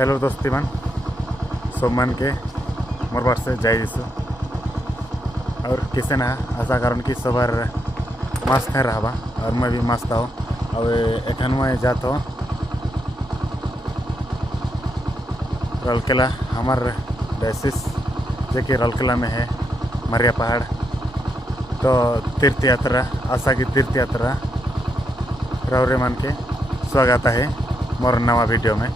Hello दोस्ती मन सब मन के मोर बार से जय यीशु और किसे ना आशा कारण कि सबार मस्त है रहा और मैं भी मस्त हूँ। अब एखन मैं जाता हूँ रौलकेला हमार बेसिस जो कि रौलकेला में है मरिया पहाड़। तो तीर्थ यात्रा आशा की तीर्थ यात्रा रौरे मन के स्वागत है मोर नवा वीडियो में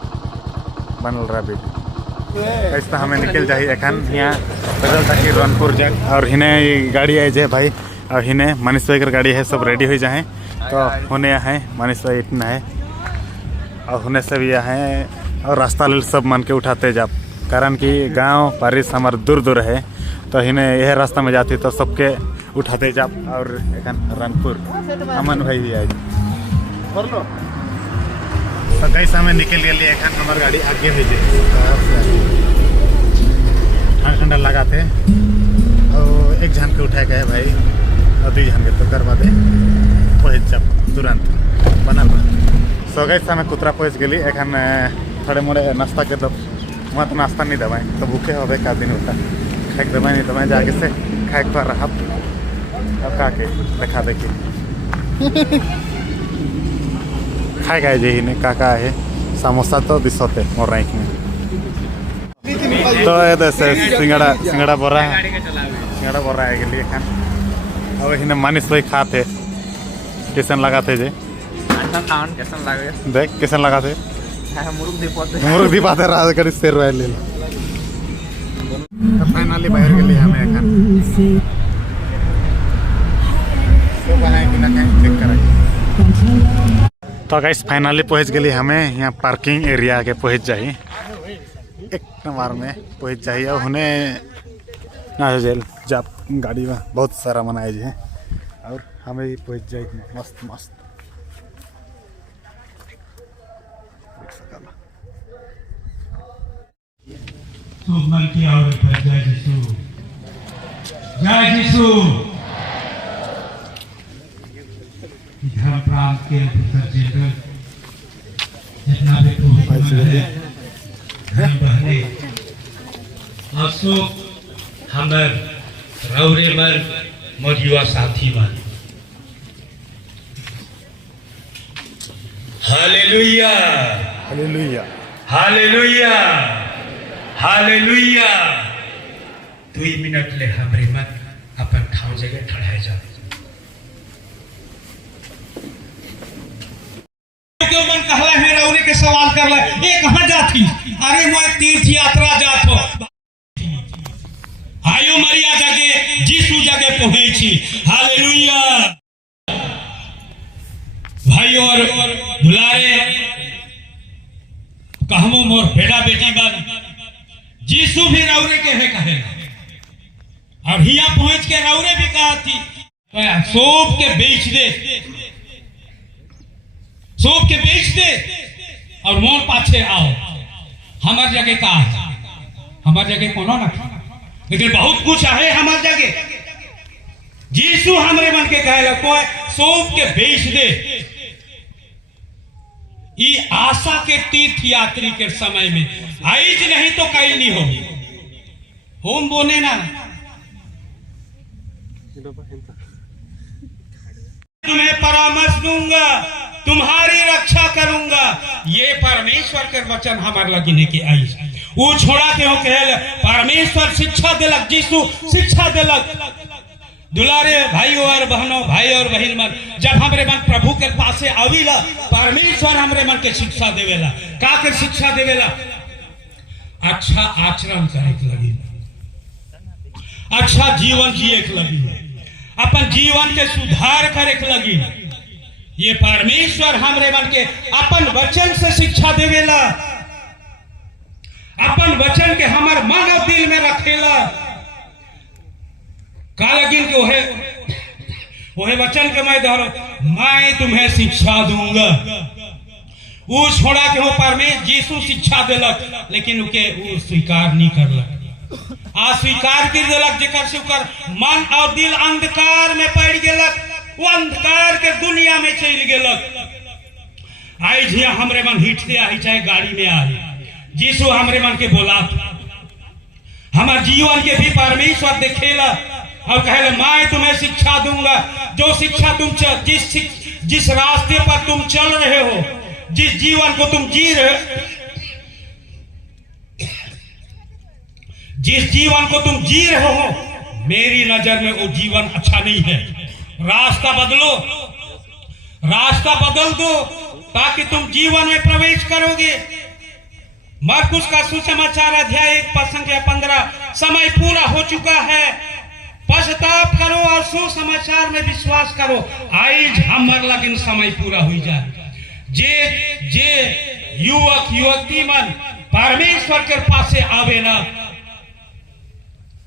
बनल रहा वीडियो। ऐसा हमें निकल जाए एखन यहाँ बदल ताकि रनपुर जा और हिने गाड़ी आई जाए भाई और हिने मनीष भाई की गाड़ी है सब रेडी हो जाए। तो होने है मनीष भाई इतना है और होने से भी यहाँ है और रास्ता ले सब मन के उठाते जा कारण कि गांव पारिस हमारे दूर दूर है। तो हिने यह रास्ता में जाती तो सबके उठाते जा और एखन रनपुर अमन भाई भी आए तो कैसा हमें निकल गए एखन हमार गाड़ी आगे भेजे ठंडा ठंडा लगा थे और एक जन के उठाए गए भाई और दो जन के तो करवा दे पहुँच जा तुरंत बनल सो गई हमें कुतरा पहुँच गई एखन थोड़े मोड़े नाश्ता के तो वहाँ तो नाश्ता नहीं दबाएँ तो भूखे हो का दिन होता खाए दबाई नहीं दबाएँ जाके से खाए पर रहा और का के देखा देखी खाए गए जी ने काका है समोसा तो दिसते मोर रैंक में। तो ये सिंगड़ा बोरा है गली खान और हिने मानिस भाई खाते कैसन लगाते जे देख कैसन लगाते मुर्ग दी पाते राज करी शेर रह ले तो फाइनली बाहर गली हमें एखन तो बनाए कि ना कहीं चेक करें। तो गाइस फाइनली पहुंच गई हमें यहाँ पार्किंग एरिया के पहुंच जाइए एक नंबर में पहुंच जाइए और उन्हें ना जेल जब गाड़ी में बहुत सारा मनाए जी है और हमें भी पहुंच जाए मस्त मस्त धर्म प्रांत के जनरल जितना भी बहने अशोक हमर रौरे मर मोर युवा साथी मन हालेलुया हालेलुया हालेलुया हालेलुया 2 मिनट ले हमरे मन अपन ठाव जगह ठहराए जा मन कहला है रौरे के सवाल करला ये कहां जाती अरे मैं तीर्थ यात्रा जात हो आयो मरिया जगह जीसू जगह पहुंची हालेलुया भाई और दुलारे कहमो मोर बेटा बेटी बन जीसू भी रौरे के है कहे और हिया पहुंच के रौरे भी कहा थी सोप के बेच दे सोप के बेच दे और मोर पाछे आओ हमार जगह का है हमार जगह कोनो ना लेकिन बहुत कुछ है हमार जगह यीशु हमरे मन के कहे कोई सोप के बेच दे ये आशा के तीर्थ यात्री के समय में आइज नहीं तो कहीं नहीं हो होम बोने ना तुम्हें परामर्श दूंगा तुम्हारी रक्षा करूंगा ये परमेश्वर के वचन हमारे लगने के आई वो छोड़ा के हो कहल परमेश्वर शिक्षा दिलक यीशु शिक्षा दिलक दुलारे भाई और बहनों भाई और बहन मन जब हमरे मन प्रभु के पास से आवीला परमेश्वर हमरे मन के शिक्षा देवेला का के शिक्षा देवेला अच्छा आचरण करे के लगी अच्छा जीवन जिए के लगी अपन जीवन के सुधार करे के लगी ये परमेश्वर हमरे मन के अपन वचन से शिक्षा देवेला अपन वचन के हमार मन और दिल में रखेला का लगिन के ओहे वचन के मैं धरो मैं तुम्हें शिक्षा दूंगा वो छोड़ा के हो परमेश्वर यीशु शिक्षा देलक लेकिन उके वो स्वीकार नहीं करलक अस्वीकार कर देलक जेकर से ओकर मन और दिल अंधकार में पड़ गेलक वो अंधकार के दुनिया में चल गेलक आई झिया हमरे मन हिट से आई चाहे गाड़ी में आई यीशु हमरे मन के बोला हमार जीवन के भी परमेश्वर देखेला और कहेला मैं तुम्हें शिक्षा दूंगा। जो शिक्षा तुम जिस रास्ते पर तुम चल रहे हो, जिस जीवन को तुम जी रहे हो, जिस जीवन को तुम जी रहे हो, मेरी नजर में वो जीवन अच्छा नहीं है। रास्ता बदलो, रास्ता बदल दो ताकि तुम जीवन में प्रवेश करोगे। मरकुस का सुसमाचार अध्याय 1:15 समय पूरा हो चुका है, पश्चाताप करो और सुसमाचार में विश्वास करो। आज हमर लगिन समय पूरा हो जाए। जे युवक युवती मन परमेश्वर के पास आवे ना,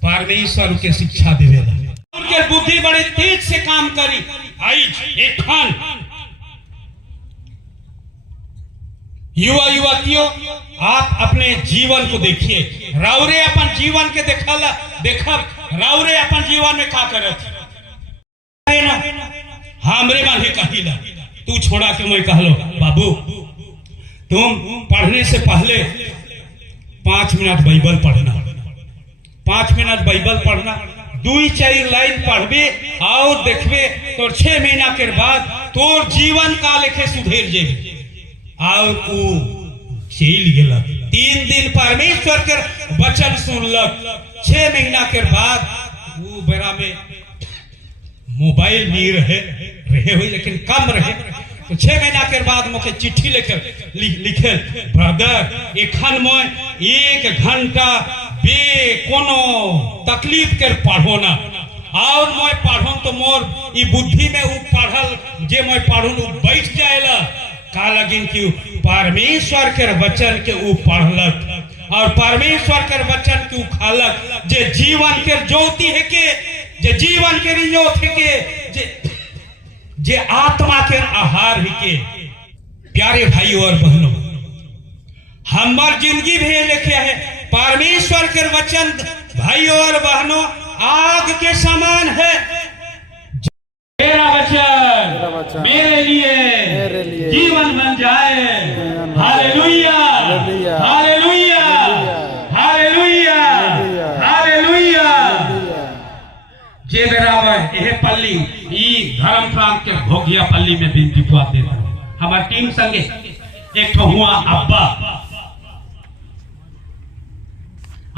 परमेश्वर के शिक्षा देवेला, उनके बुद्धि बड़े तेज से काम करी। आज एक खान युवा युवतियों, आप अपने जीवन को देखिए। राउरे अपन जीवन के देखब राउरे अपन जीवन में का करत है ना। हमरे मन ही कहिला तू छोड़ा के मैं कहलो बाबू तुम पढ़ने से पहले 5 मिनट बाइबल पढ़ना, 5 मिनट बाइबल पढ़ना, 2-4 लाइन पढ़बे और देखबे तो 6 महीना के बाद तोर जीवन का लेखे सुधर जेबे। और वो चल गेलक, 3 दिन परमेश्वर के वचन सुनलक, 6 महीना के बाद वो बेरा में मोबाइल नहीं रहे हुई लेकिन कम रहे। तो 6 महीना के बाद मुझे चिट्ठी लेकर लिखे ब्रदर एखन मैं 1 घंटा बे कोनो तकलीफ कर पढ़ो ना, और मैं पढ़ूं तो मोर ई बुद्धि में वो पढ़ल जे मैं पढ़ूं वो बैठ जाएला। का लगिन कि परमेश्वर के वचन के ऊ पढ़लक और परमेश्वर के वचन के ऊ खालक, जे जीवन के ज्योति है के, जे जीवन के रियोत है के, जे आत्मा के आहार है के। प्यारे भाइयों और बहनों, हमार जिंदगी भी लिखे है परमेश्वर के वचन। भाइयों और बहनों, आग के समान है। मेरा वचन मेरे लिए जीवन बन जाए। हालेलुया, हालेलुया, हालेलुया, हालेलुया। जे बेरा में यह पल्ली ई धर्म प्रांत के भोगिया पल्ली में बिनती पुआ देता हूं। हमारी टीम संगे एक तो हुआ अब्बा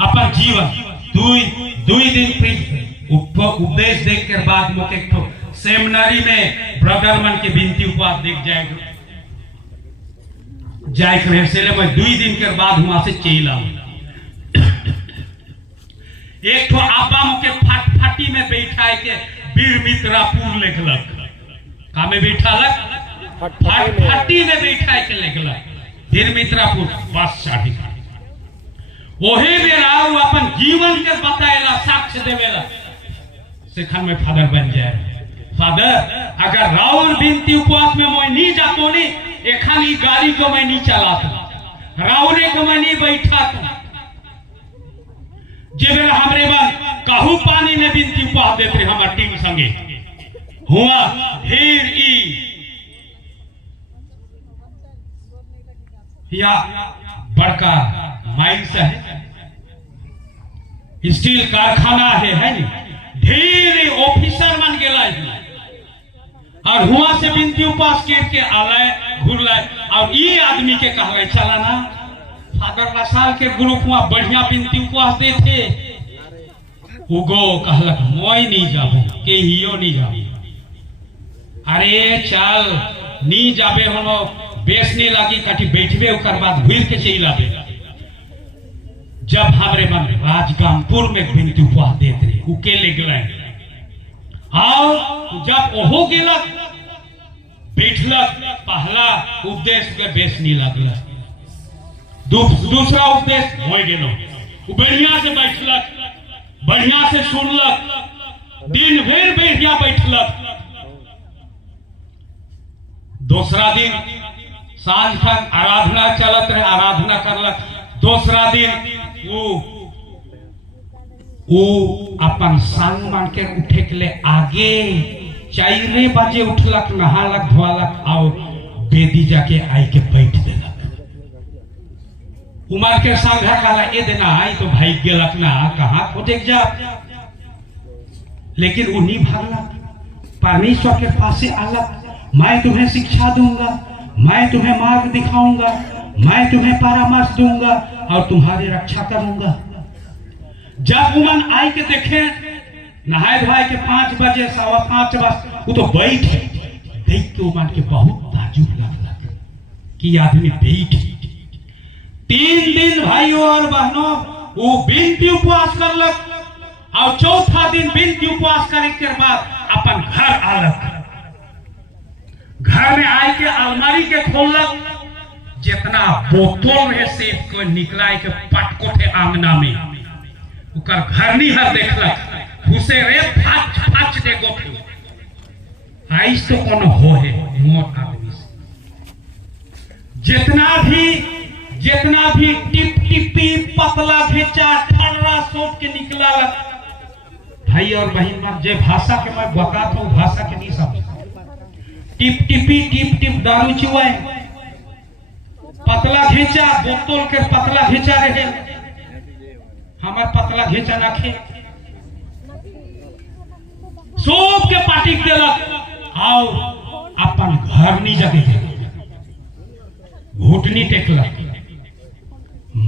अपन जीवन 2 दिन उपदेश देख के बाद मुझे एक तो सेमिनारी में ब्रदर मन के बिनती उपवास देख जाएगा से मैं 2 दिन के बाद वहां से चला। एक तो आबा मुके फटफटी में बैठा के वीर मित्रापुर लिखलक, का में बैठा लक फटफटी में बैठा के लिखलक वीर मित्रापुर बस चढ़ी। ओहे बेरा अपन जीवन के बताएला, साक्ष्य देवेला, सेखन में फादर बन जाए। फादर अगर राउर बिनती उपवास में मैं नहीं जातो ने, एखन ई गाड़ी को मैं नहीं चलाता, राउरे को मैं नहीं बैठा तो जे बेरा हमरे मन कहू पानी में बिनती उपवास देते हमार टीम संगे हुआ फिर या बड़का माइल से है, स्टील कारखाना है नी, ढेर ऑफिसर मन गेला और हुआ से बिनती उपास के आलाय घुरलाय और ये आदमी के कहले चला ना फादर मसाल के ग्रुप में बढ़िया बिनती उपवास दे थे। उगो कहलक मैं नहीं जाबो, के हियो नहीं जाबो। अरे चल नहीं जाबे हम बेस नहीं लागी कटी बैठबे ओकर बाद घुर के चल आबे। जब हमरे मन राजगामपुर में बिनती उपवास देते रहे उकेले गए और जब ओहो गेलक बैठलक, पहला उपदेश के बेस नहीं लगल, दूसरा उपदेश हो गेलो, बढ़िया से बैठलक, बढ़िया से सुनलक, दिन भर बढ़िया बैठलक। दूसरा दिन सांझ तक आराधना चलत रहे, आराधना करलक। दूसरा दिन वो अपन संग मान के उठे के लिए आगे 4 बजे उठलक, नहालक धोलक और बेदी जाके आई के बैठ देलक। उमर के सांघा काला ए देना आई तो भाई गेलक ना कहाँ खोटे जा, लेकिन उन्हीं भागला परमेश्वर के पास से अलग। मैं तुम्हें शिक्षा दूंगा, मैं तुम्हें मार्ग दिखाऊंगा, मैं तुम्हें परामर्श दूंगा और तुम्हारी रक्षा करूंगा। जब उमन आई के देखे नहाए धोए के 5 बजे 5:15 बजे वो तो बैठे, देख के उमन के बहुत ताजुब लगलक कि आदमी बैठ। 3 दिन भाइयों और बहनों वो बिनती उपवास करलक और चौथा दिन बिनती उपवास करे के बाद अपन घर आलक। घर में आए के अलमारी के खोलक, जितना बोतल रहे सेब को निकला के पटको थे आंगना में, उकर घर निहर देखलक, घुसे रे फाच फाच दे गो आइस तो कौन हो है मोट आदमी से। जितना भी टिप टिपी पतला भेचा ठंडा सोच के निकला भाई और बहन, जे भाषा के मैं बता तो भाषा के नहीं समझ। टिप टिपी टिप टिप दारू चुआए, पतला घेचा बोतल के पतला घेचा रहे, हमार पतला घेचा नाखे सब के पार्टी देलक और अपन घर नहीं जगह घुटनी टेकलक,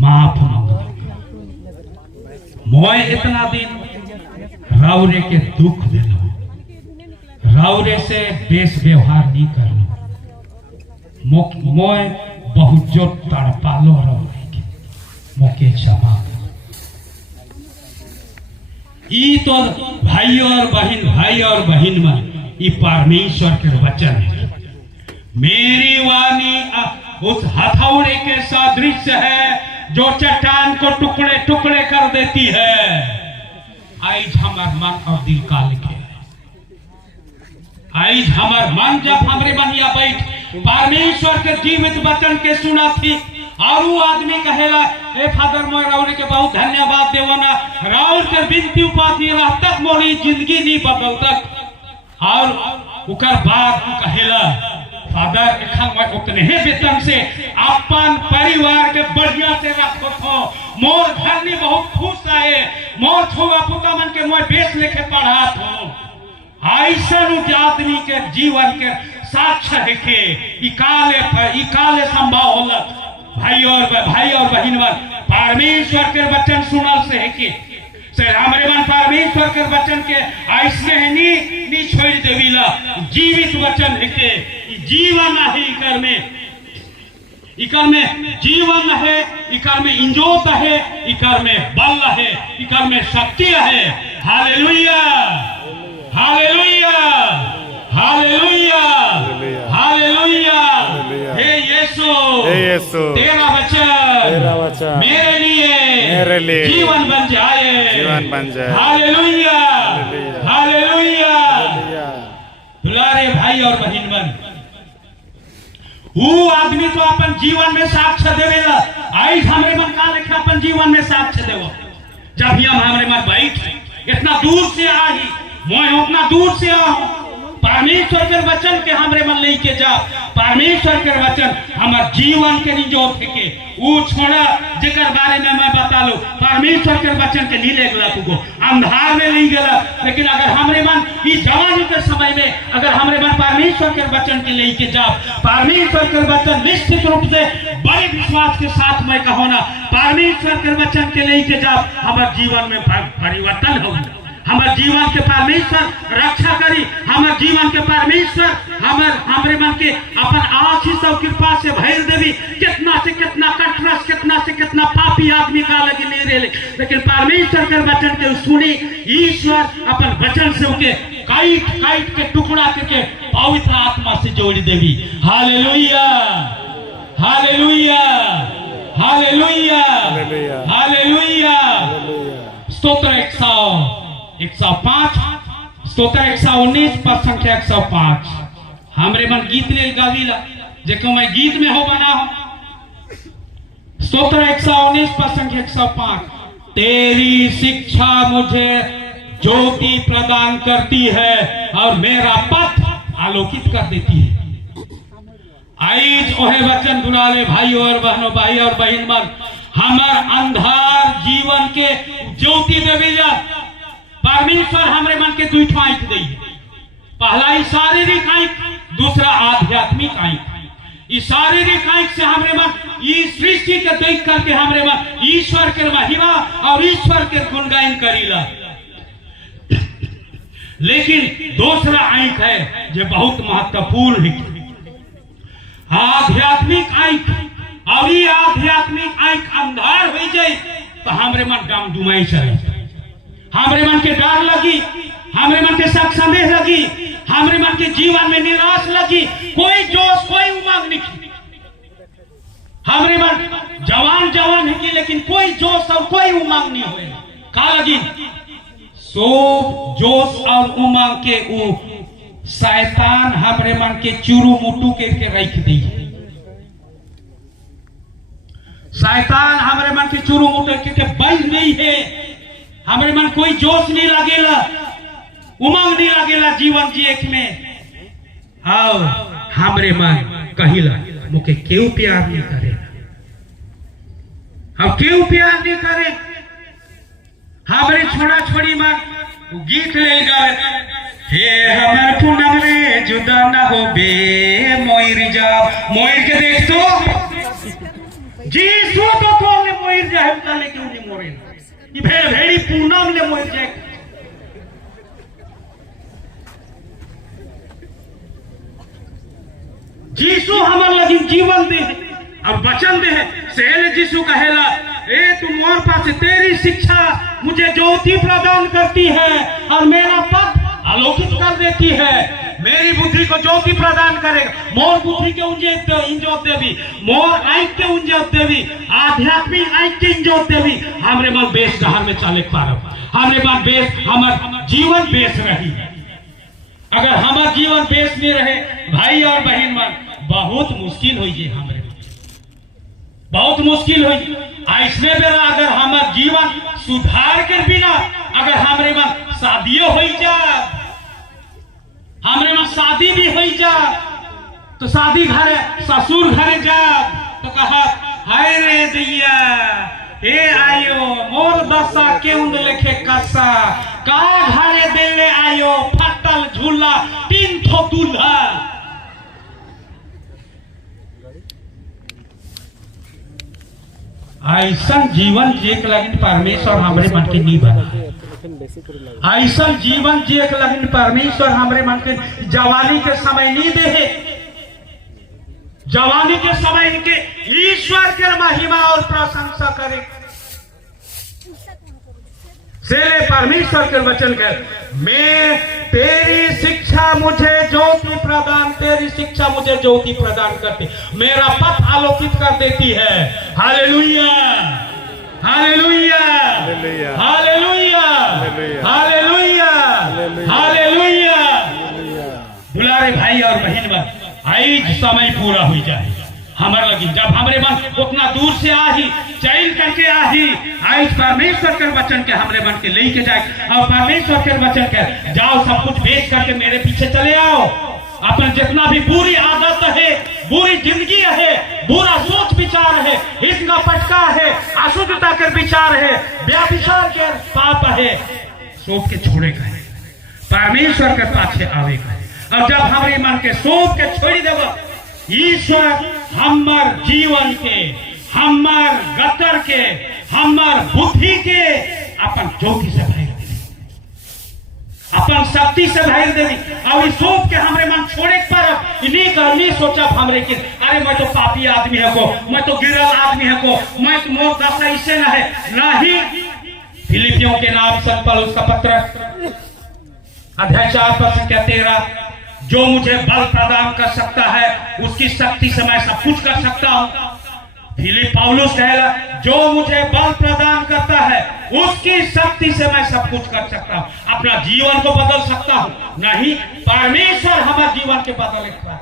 माफ मांगलक। मोय इतना दिन रावरे के दुख देलो, रावरे से बेस व्यवहार नहीं करलो, मोय बहुत जो तड़पालो रावरे के मोके क्षमा। ई तो भाई और बहन में ये परमेश्वर के वचन है। मेरी वाणी उस हथौड़े के सदृश है जो चट्टान को टुकड़े टुकड़े कर देती है। आज हमार मन और दिल का लिखे, आज हमार मन जब हमरे बनिया बैठ परमेश्वर के जीवित वचन के सुना थी और वो आदमी कहेला ए फादर मोर राउर के बहुत धन्यवाद देवो ना, राउर के बिनती उपाधि तक मोरी जिंदगी नहीं बदल तक। और उकर बाद कहेला फादर एखन मैं उतने ही वेतन से अपन परिवार के बढ़िया से रखो थो, मोर घर में बहुत खुश आए, मोर छुआ पुता मन के मैं बेच लेके पढ़ा थो। ऐसा आदमी के जीवन के साक्ष्य है के इकाले संभव होला। भाई और बहन परमेश्वर के वचन सुनल से है कि से हमरे मन परमेश्वर के वचन के ऐसे है नी छोड़ देविला, जीवित वचन है के जीवन है इकर में जीवन है, इकर में इंजोत है, इकर में बल है, इकर में शक्ति है। हालेलुया हालेलुया हालेलुया हालेलुया। हे यीशु तेरा वचन मेरे लिए जीवन बन जाए। हालेलुया हालेलुया। दुलारे भाई और बहन बन, वो आदमी तो अपन जीवन में साक्ष्य देवेला। आज हमरे मन का लेखा अपन जीवन में साक्ष्य देवो। जब हम हमरे मन बैठ इतना दूर से आई, मैं उतना दूर से आऊं, परमेश्वर के वचन के हमरे मन लेके जा। परमेश्वर के वचन हमार जीवन के निजोत के वो छोड़ा जेकर बारे में मैं बता लो। परमेश्वर के वचन के नहीं ले गला तुको अंधार में नहीं गला, लेकिन अगर हमरे मन इस जवानी के समय में अगर हमरे मन परमेश्वर के वचन के लेके जा, परमेश्वर के वचन निश्चित रूप से बड़े विश्वास के साथ मैं कहो ना, परमेश्वर के वचन के लेके जा, हमारे जीवन में परिवर्तन होगा। हमारे जीवन के परमेश्वर रक्षा करी, हमारे जीवन के परमेश्वर हमारे मन के अपन आशीष और कृपा से भर देवी। कितना से कितना कटरस, कितना से कितना पापी आदमी का लगे नहीं रहे, लेकिन परमेश्वर के वचन के सुनी ईश्वर अपन वचन से उनके काट के टुकड़ा करके पवित्र आत्मा से जोड़ देवी। हालेलुया हालेलुया हालेलुया हालेलुया। स्तोत्र 105 स्तोत्र 119 पद संख्या 105। हमरे मन गीत ले गावीला जेको मैं गीत में हो बना हो। स्तोत्र 119 पद संख्या 105। तेरी शिक्षा मुझे ज्योति प्रदान करती है और मेरा पथ आलोकित कर देती है। आइज ओहे वचन दुलारे भाई और बहनों, भाई और बहन मन, हमार अंधार जीवन के ज्योति देवेला परमेश्वर हमरे मन के दुई आंख दी। पहला ही शारीरिक आंख, दूसरा आध्यात्मिक आंख। इस शारीरिक आंख से हमरे मन इस सृष्टि के देख करके हमरे मन ईश्वर के महिमा और ईश्वर के गुणगान करीला। लेकिन दूसरा आंख है जो बहुत महत्वपूर्ण है, आध्यात्मिक आंख। और ये आध्यात्मिक आंख अंधार हो जाए तो हमरे मन डम डुमाई चले, हमरे मन के डर लगी, हमरे मन के शक संदेह लगी, हमरे मन के जीवन में निराश लगी, कोई जोश कोई उमंग नहीं। हमरे मन जवान जवान है कि लेकिन कोई जोश और कोई उमंग नहीं हुए। का लगी सो जोश और उमंग के वो शैतान हमरे मन के चूरू मुटू के रख दी। शैतान हमरे मन के चूरू मुटू के बंद नहीं है। हमरे मन कोई जोश नहीं लगेला, उमंग नहीं लगेला जीवन जिए में। आओ हमरे मन कहिला मुके क्यों प्यार नहीं करे, हम क्यों प्यार नहीं करे। हमरे छोड़ा छोड़ी मन गीत ले गए, हे हमर पूनम रे जुदा ना हो बे मोइर जा। मोइर के देख तो जी सो तो कोले मोइर जा है का लेके उनी मोरे ई भेड़ भेड़ी पूनम ले मोइर जाए। जीसु हमर लगी जीवन दे और वचन दे है। सेल जीसु कहेला ए तुम मोर पास तेरी शिक्षा मुझे ज्योति प्रदान करती है और मेरा पथ आलोकित कर देती है। मेरी बुद्धि को ज्योति प्रदान करेगा। मोर बुद्धि के उंजे इंजोत देवी, मोर आंख के इंजोत देवी, आध्यात्मिक आंख के इंजोत देवी। हमरे मन बेस जहां में चले पारब, हमरे मन बेस हमर जीवन बेस रही। अगर हमारा जीवन बेस में रहे भाई और बहन मन बहुत मुश्किल हो जाए, हमरे बहुत मुश्किल हो। ऐसने बेरा अगर हमारा जीवन सुधार के बिना अगर हमरे मन शादियों हो जा, हमरे में शादी भी हो जा तो शादी घरे ससुर घरे जा तो कहा हाय रे दैया हे आयो मोर दशा क्यों लेखे कसा, का घरे देले आयो फटल झूला तीन ठो दूल्हा। ऐसा जीवन जेक लगिन परमेश्वर हमरे मन के नहीं बना। ऐसा जीवन जेक लगिन परमेश्वर हमरे मन के जवानी के समय नहीं दे है। जवानी के समय इनके ईश्वर के महिमा और प्रशंसा करे। सेले परमेश्वर के वचन कर, मैं तेरी शिक्षा मुझे ज्योति प्रदान, तेरी शिक्षा मुझे ज्योति प्रदान करती, मेरा पथ आलोकित कर देती है। हालेलुया हालेलुया हालेलुया हालेलुया हालेलुया। दुलारे भाई और बहन आज समय पूरा हो जाए हमारे लगी। जब हमारे मन उतना दूर से आही चैन करके आही, आज परमेश्वर के वचन के हमारे मन के लेके जाए और परमेश्वर के वचन के जाओ सब कुछ बेच करके मेरे पीछे चले आओ। अपना जितना भी बुरी आदत है, बुरी जिंदगी है, बुरा सोच विचार है, इसका पटका है, अशुद्धता के विचार है, व्यभिचार के पाप है, सोच के छोड़ेगा है, परमेश्वर के पाछे आवेगा है। और जब हमारे मन के सोच के छोड़ देगा, ईश्वर हमार जीवन के, हमार गतर के, हमार बुद्धि के अपन ज्योति से भर देवी, अपन शक्ति से भर देवी। और इस सोच के हमरे मन छोड़े पर नहीं सोचा हमरे की अरे मैं तो पापी आदमी है को, मैं तो गिरल आदमी है को, मैं तो मोर दशा इससे न है नहीं। फिलिपियों के नाम से पौलुस का पत्र अध्याय 4:13, जो मुझे बल प्रदान कर सकता है उसकी शक्ति से मैं सब कुछ कर सकता हूं। फिलिप पौलुस कहला जो मुझे बल प्रदान करता है उसकी शक्ति से मैं सब कुछ कर सकता हूं। अपना जीवन को बदल सकता हूं, नहीं परमेश्वर हमारे जीवन के बदल है।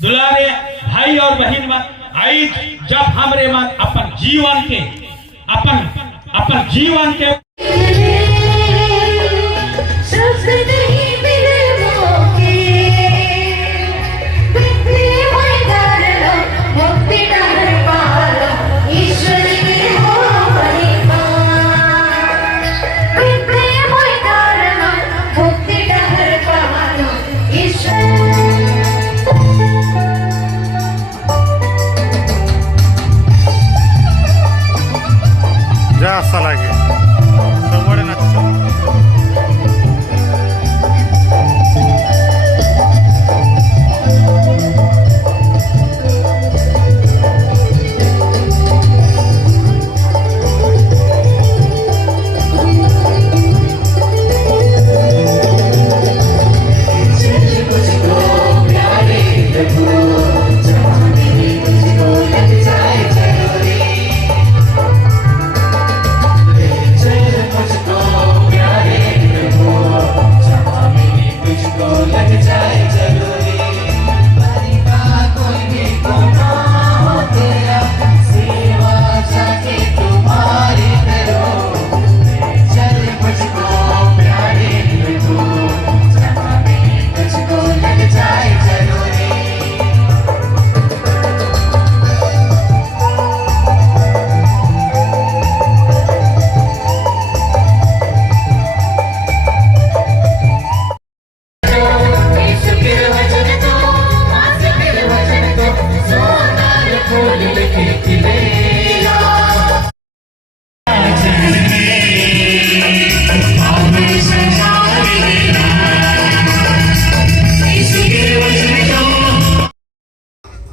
दुलारे भाई और बहन मन, आज जब हमरे मन अपन जीवन के अपन जीवन के आशा लगे सबुआड़े नाच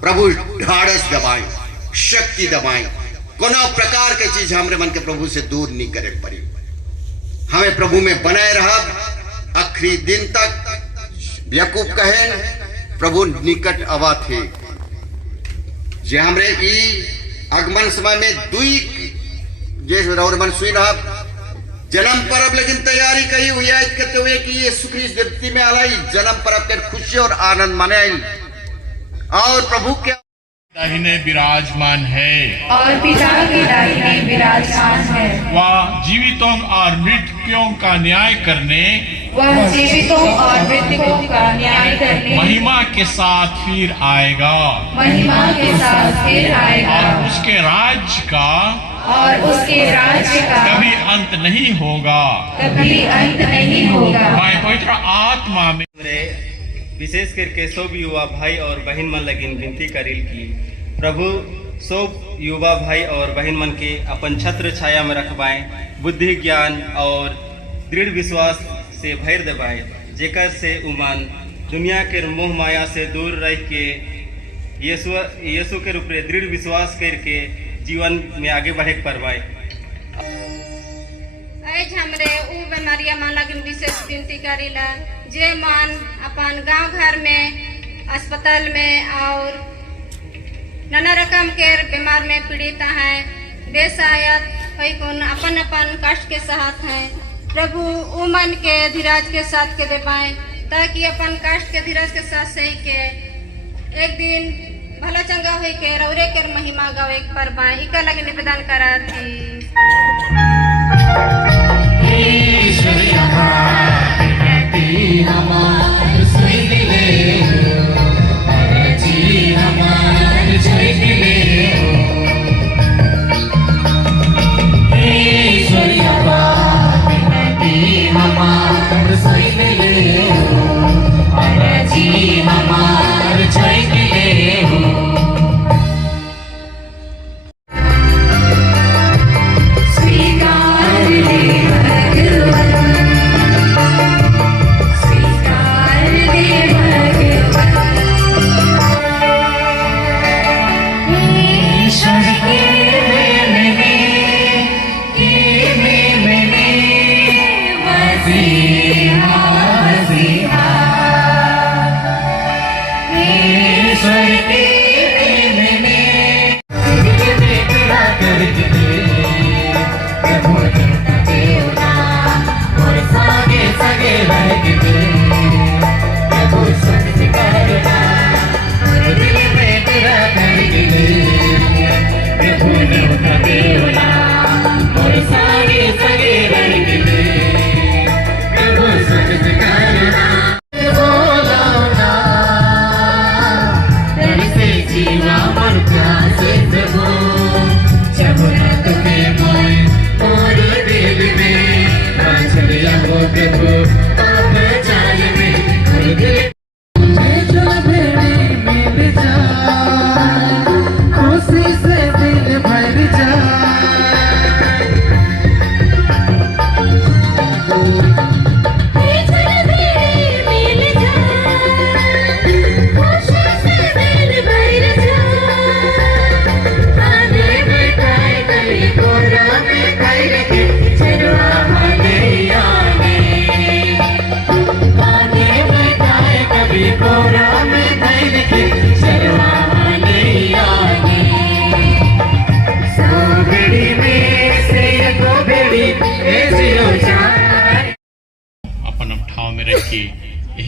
प्रभु ढाढ़स दबाई शक्ति दबाई कोनो प्रकार के चीज हमरे मन के प्रभु से दूर नहीं करे पड़ी। हमें प्रभु में बनाए रहा आखिरी दिन तक। याकूब कहे प्रभु निकट आवा थे जे हमरे ई आगमन समय में दुई जे और मन सुई रहा जन्म परब लेकिन तैयारी कही हुई है कहते हुए कि ये सुख्रीस धरती में आलाई जन्म परब के खुशी और आनंद मनाई और प्रभु के दाहिने विराजमान है और पिता के दाहिने विराजमान है। वह जीवितों और मृतकों का न्याय करने वह जीवितों और मृतकों का न्याय करने महिमा के साथ फिर आएगा महिमा के साथ फिर आएगा और उसके राज्य का कभी अंत नहीं होगा। कभी अंत नहीं होगा। मैं पवित्र आत्मा में विशेष करके सब युवा भाई और बहन मन लगिन विनती करिल की प्रभु सब युवा भाई और बहन मन के अपन छत्र छाया में रखवाएं, बुद्धि ज्ञान और दृढ़ विश्वास से भर देवाएं, जेकर से उमन दुनिया के मोह माया से दूर रह के यीशु के ऊपर दृढ़ विश्वास करके जीवन में आगे बढ़े परवाए। आज हमरे उ बीमारिया मन लगिन विशेष विनती करिला जे मन अपन गांव घर में अस्पताल में और नाना रकम के बीमार में पीड़ित हैं, बेशायद कोई कौन अपन अपन कष्ट के साथ हैं। प्रभु उ मन के धीरज के साथ के दे पाए ताकि अपन कष्ट के धीरज के साथ सही के एक दिन भला चंगा हुई के रौरे के महिमा गावे पर पाए। इका लगे निवेदन करा थी। स्वीकार ले भगवान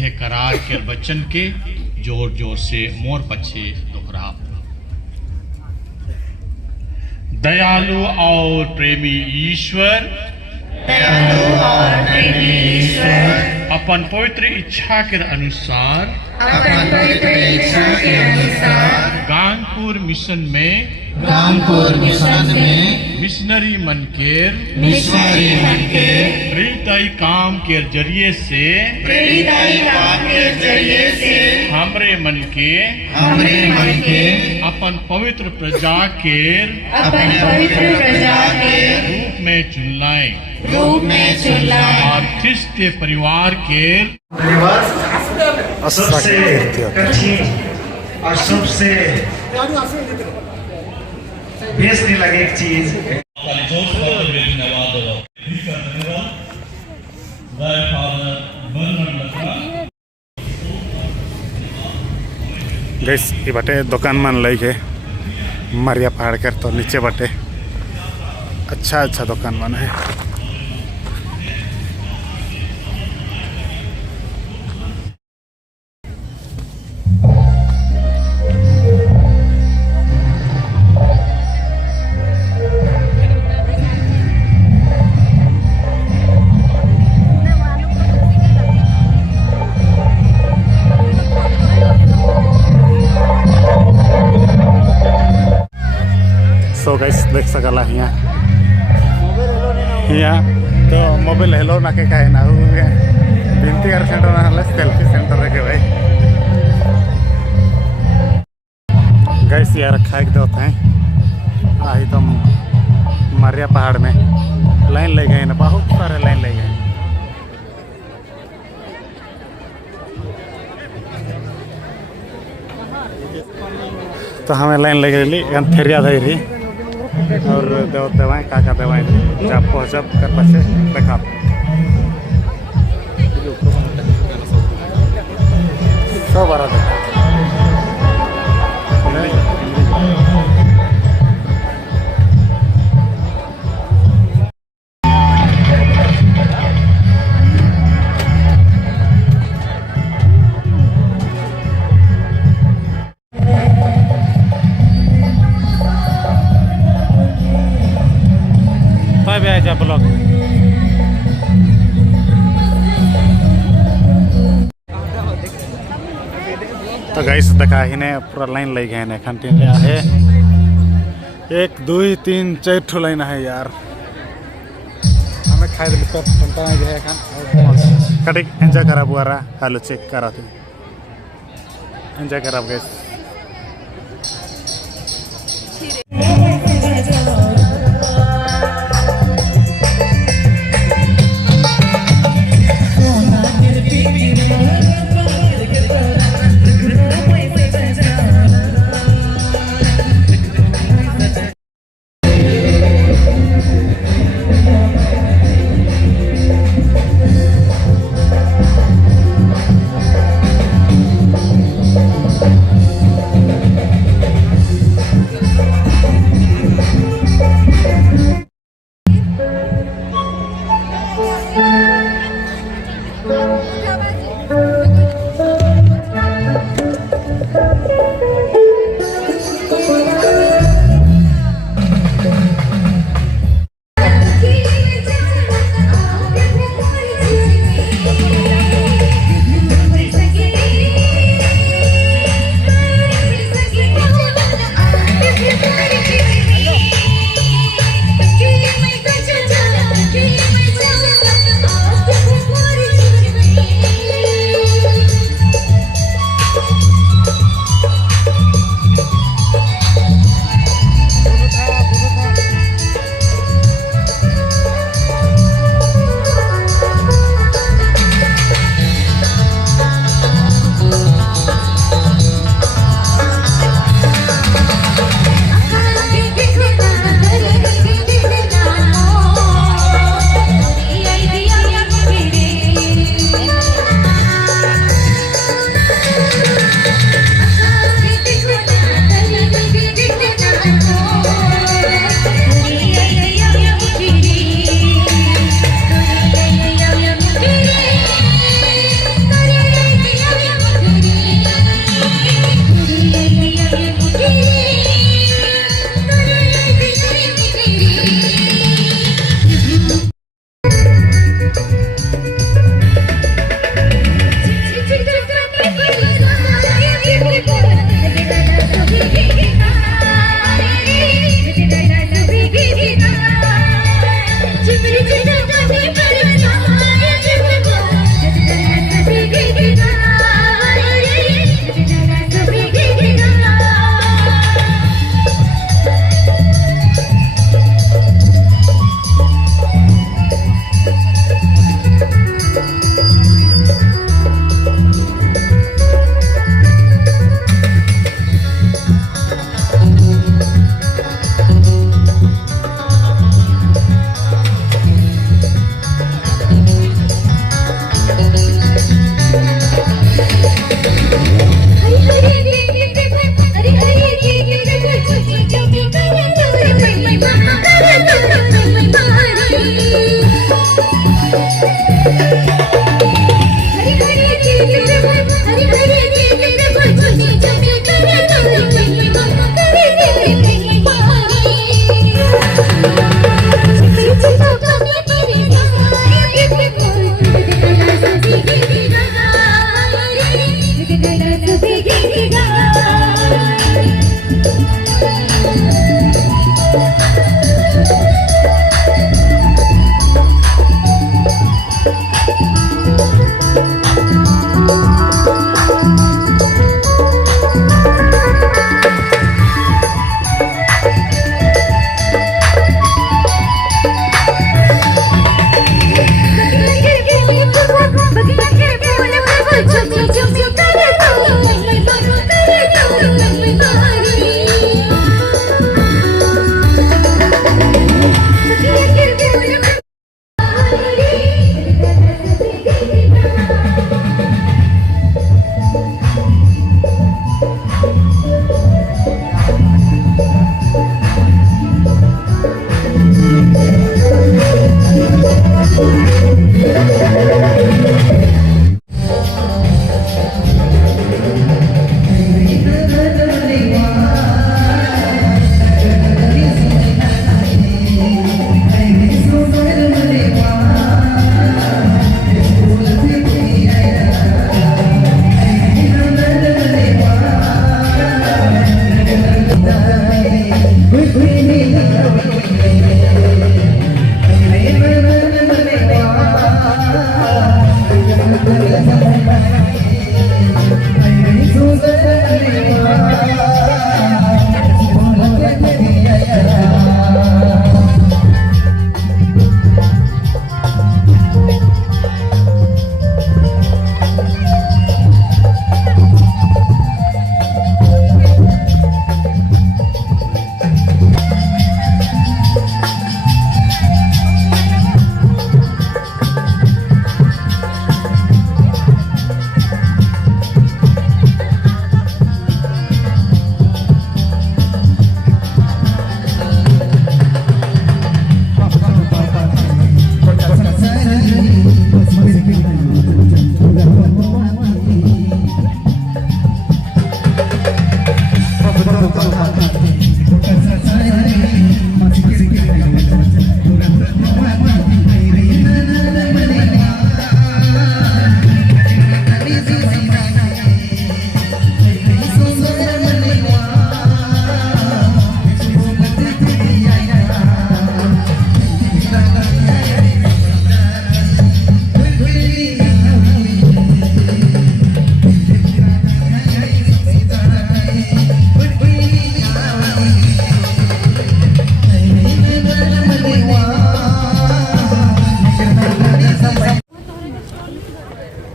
है करार के वचन के जोर जोर से मोर पछे दोहरा। दयालु और प्रेमी ईश्वर अपन पवित्र इच्छा के अनुसार गांगपुर मिशन में मिशनरी मन के प्रेरिताई काम के जरिए से हमरे मन के अपन पवित्र प्रजा के रूप में चुनलाए और ख्रिस्त के परिवार के सबसे कठिन और सबसे बेचने लगे एक चीज गैस ये बटे दुकान मान लई के मरिया पहाड़ कर तो नीचे बटे अच्छा दुकान मान है। सो गैस देख सकला यहाँ तो मोबाइल हेलो ना के कहे ना बिनती कर सेंटर ना हले सेल्फी सेंटर रखे भाई गैस यार रखा एक दो हैं आई तो मरिया पहाड़ में लाइन ले गए ना, बहुत सारे लाइन ले गए। तो हमें लाइन लग रही फेरिया धरी रही और दवाएँ का दवाएँ जब पहुँचब कर पासे देखा सब बड़ा देखा ब्लॉग तो गाइस देखा ही ने पूरा लाइन लग गए ने कैंटीन ले है 1 2 3 4 ठो लाइन है यार। हमें खाए दिल पर पंता में है खान कटिक एंजॉय करा बुआरा हेलो चेक करा थी एंजॉय करा गाइस।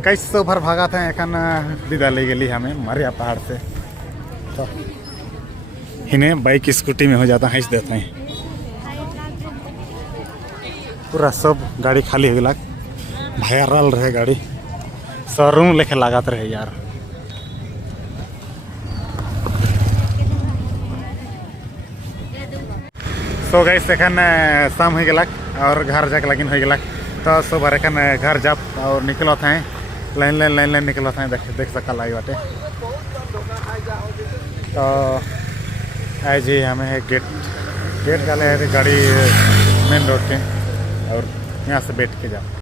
कैसे भर भागा था एखन विदा ले गली हमें मरिया पहाड़ से तो इन्हें बाइक स्कूटी में हो जाता है देते हैं पूरा सब गाड़ी खाली हो गया भरल रहे गाड़ी शोरूम लेके लागत रहे यार। सो गैस एखन शाम हो गया और घर जाके लगिन हो गया तो सब एखन घर जाप और निकलत हैं लाइन निकलत हैं देख सका लगी बाटे तो आज ही हमें गेट डाले गाड़ी मेन रोड के और यहाँ से बैठ के जाओ।